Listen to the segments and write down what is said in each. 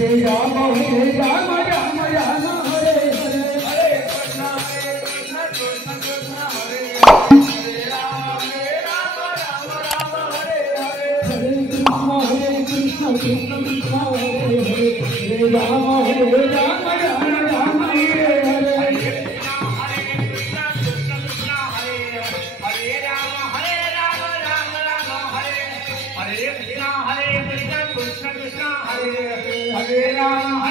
Ram Hare Ram Ram Ram Hare Hare Hare Krishna Krishna Krishna Hare Hare Ram Ram Ram Hare Hare Hare Krishna Krishna Krishna Hare Hare Hare Ram Ram Ram Hare Hare Hare Krishna Krishna Krishna Hare Hare Ram Ram Ram Hare Hare Krishna Krishna Krishna Hare Hare Ram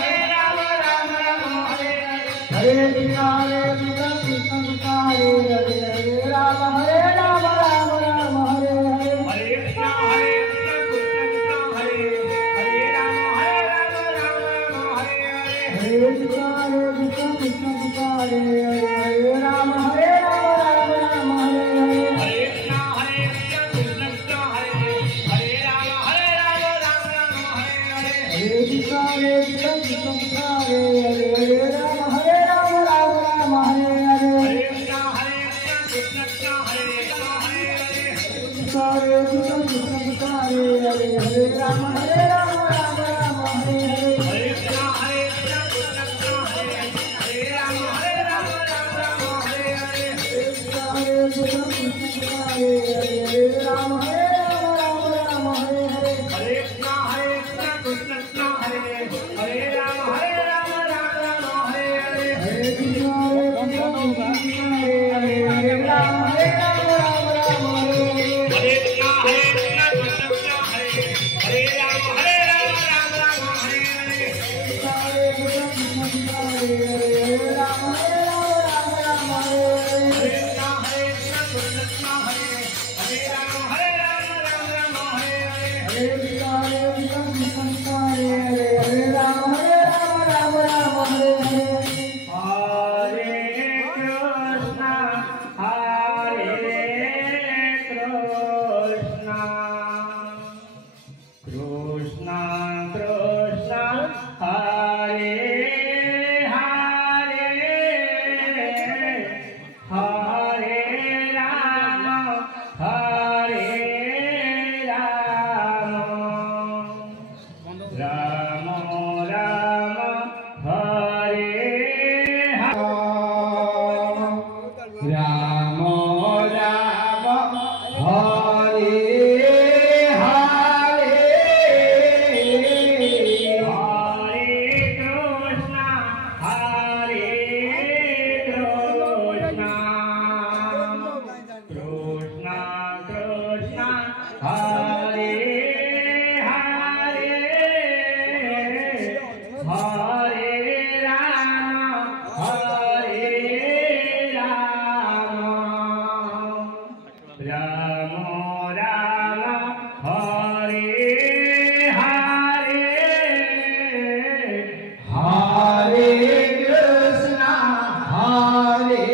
Ram Ram Hare Hare Krishna Krishna Krishna Hare Hare Hare Ram Ram Ram Hare Hare Hare Krishna Krishna Krishna Hare Hare Ram Ram Hare Hare Hare Krishna Krishna Krishna Hare Hare Ram Ram Hare Hare Hare Krishna Krishna Krishna Hare Hare Ram Hare Krishna Krishna Krishna Hare Hare Ram Ram Hare Hare Hare Krishna Krishna Krishna Hare Krishna Krishna Krishna Hare Hare Hare Ram Ram Hare Hare Hare Krishna Krishna Krishna Hare Hare Ram Hare Hare Hare Krishna Krishna Krishna Hare Hare Ram Ram Hare Hare Hare Krishna Krishna Krishna Hare Hare Ram Hare Hare Hare Krishna Hare Ram Ram Hare Hare Hare Krishna Krishna Krishna Hare Hare Ram Ram Hare Hare Hare Krishna Krishna Krishna Hare Hare Ram Ram Hare Hare Hare Krishna Krishna Krishna Hare Hare Ram Ram Hare Hare Hare Krishna Krishna Krishna Hare Hare Ram Ram Hare Hare Hare Krishna Krishna Krishna Hare Hare Hare Ram Ram Ram Hare Hare Ram Ram Hare Hare Hare Krishna Krishna Krishna Hare Hare Hare Ram Ram Ram Hare Hare Hare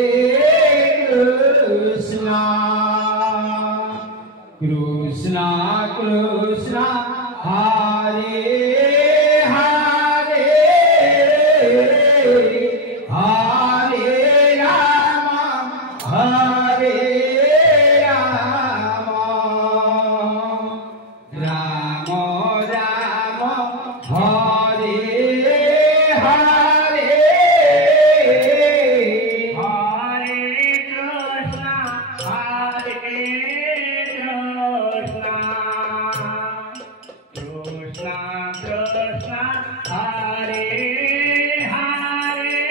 Krishna Krishna Krishna Hare Hare Hare Ram Ram Ram Ram Hare Hare Hare Krishna Krishna Krishna Hare Hare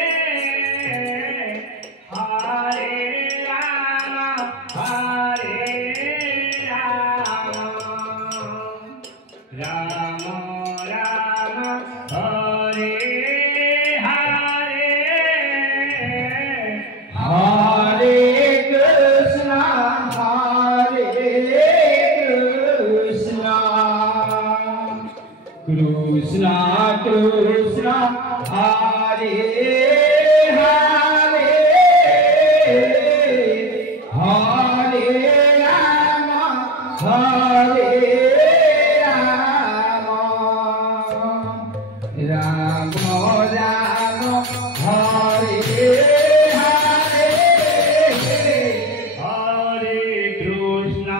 Hare Ram Ram Ram Hare Hare Hare Krishna Krishna Krishna Hare Hare Hare Ram Ram Ram Hare Hare Hare Krishna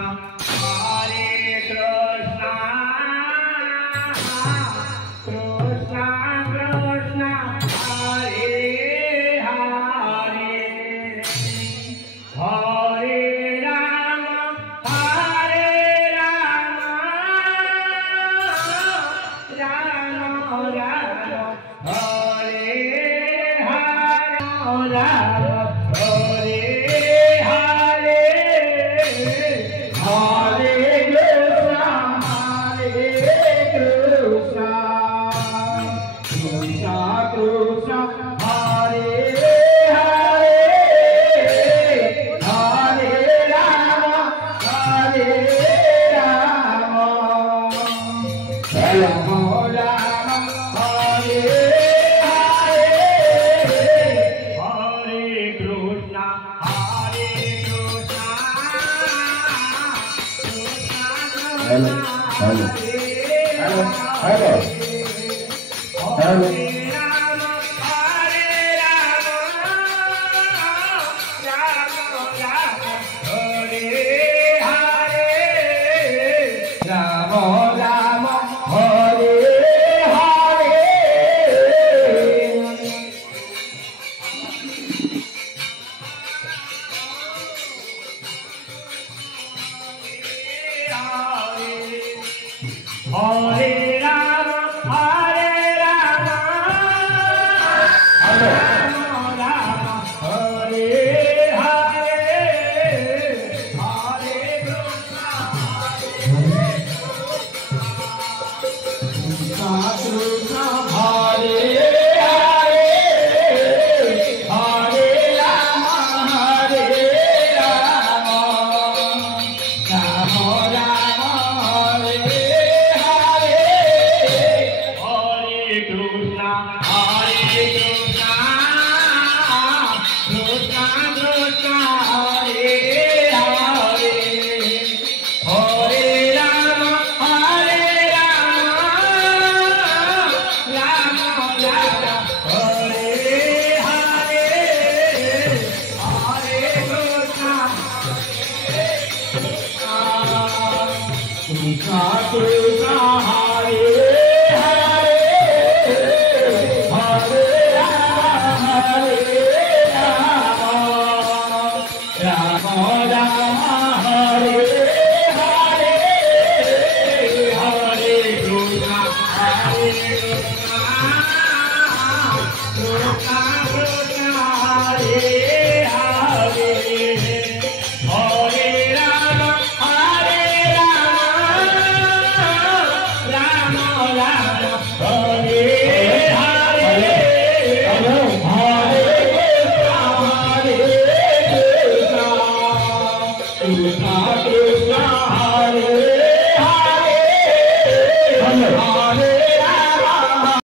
Krishna Krishna Krishna Hare